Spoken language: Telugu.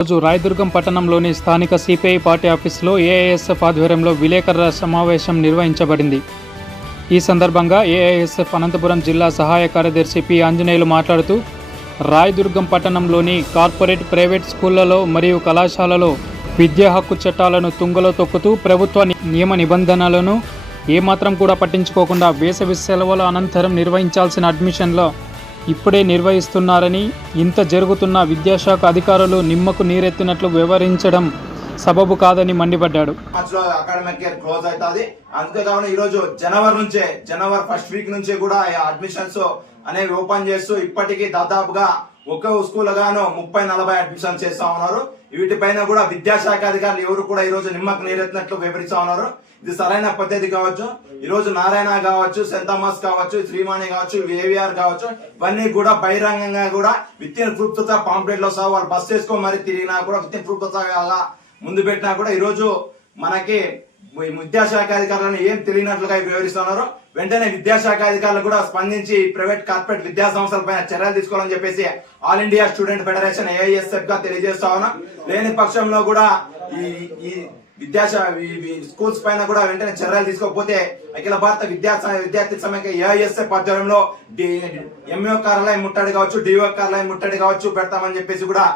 రోజు రాయదుర్గం పట్టణంలోని స్థానిక సిపిఐ పార్టీ ఆఫీసులో ఏఐఎస్ఎఫ్ ఆధ్వర్యంలో విలేకరుల సమావేశం నిర్వహించబడింది. ఈ సందర్భంగా ఏఐఎస్ఎఫ్ అనంతపురం జిల్లా సహాయ కార్యదర్శి పి. ఆంజనేయులు మాట్లాడుతూ రాయదుర్గం పట్టణంలోని కార్పొరేట్ ప్రైవేట్ స్కూళ్ళలో మరియు కళాశాలలో విద్యా హక్కు చట్టాలను తుంగలో తొక్కుతూ ప్రభుత్వ ని- నియమ నిబంధనలను ఏమాత్రం కూడా పట్టించుకోకుండా వేసవి సెలవుల అనంతరం నిర్వహించాల్సిన అడ్మిషన్లో ఇప్పుడే నిర్వహిస్తున్నారని ఇంత జరుగుతున్న విద్యాశాఖ అధికారులు నిమ్మకు నీరెత్తినట్లు వివరించడం సబబు కాదని మండిపడ్డాడు. అకాడమిక్ ఇయర్ క్లోజ్ అవుతుంది. అందుకే ఈ రోజు జనవరి నుంచే జనవరి ఫస్ట్ వీక్ నుంచే కూడా అడ్మిషన్స్ అనేవి ఓపెన్ చేస్తూ ఇప్పటికీ దాదాపుగా ఒక స్కూల్గాను ముప్పై నలభై అడ్మిషన్ చేస్తా ఉన్నారు. వీటిపైన కూడా విద్యాశాఖ అధికారులు ఎవరు కూడా ఈ రోజు నిమ్మకు నీరెత్తినట్లు వివరిస్తా ఉన్నారు. ఇది సరైన పద్ధతి కావచ్చు. ఈ రోజు నారాయణ కావచ్చు సెంట్ థామస్ కావచ్చు శ్రీమాణి కావచ్చు ఏవిఆర్ కావచ్చు ఇవన్నీ కూడా బహిరంగంగా కూడా విత్ ఇన్ ప్రూఫ్ పాంప్లెట్లో సహా వాళ్ళు బస్ చేసుకొని మరి తిరిగినా కూడా విత్ ఇన్ సహా ముందు పెట్టినా కూడా ఈ రోజు మనకి విద్యాశాఖ అధికారులను ఏం తెలియనట్లుగా వివరిస్తున్నారు వెంటనే విద్యాశాఖ అధికారులు కూడా స్పందించి ప్రైవేట్ కార్పొరేట్ విద్యా సంస్థల పైన చర్యలు తీసుకోవాలని చెప్పేసి ఆల్ ఇండియా స్టూడెంట్ ఫెడరేషన్ ఏఐఎస్ఎఫ్గా తెలియజేస్తా ఉన్నాం. లేని పక్షంలో కూడా ఈ ఈ విద్యాశా ఈ- స్కూల్స్ పైన కూడా వెంటనే చర్యలు తీసుకోకపోతే అఖిల భారత విద్యా విద్యార్థి సమైక్య ఏఐఎస్ఎఫ్ ఆధ్వర్యంలో ఎంఓ కార్యాలయం ముట్టడి కావచ్చు డిఓ కార్యాలయం ముట్టడి కావచ్చు పెడతామని చెప్పేసి కూడా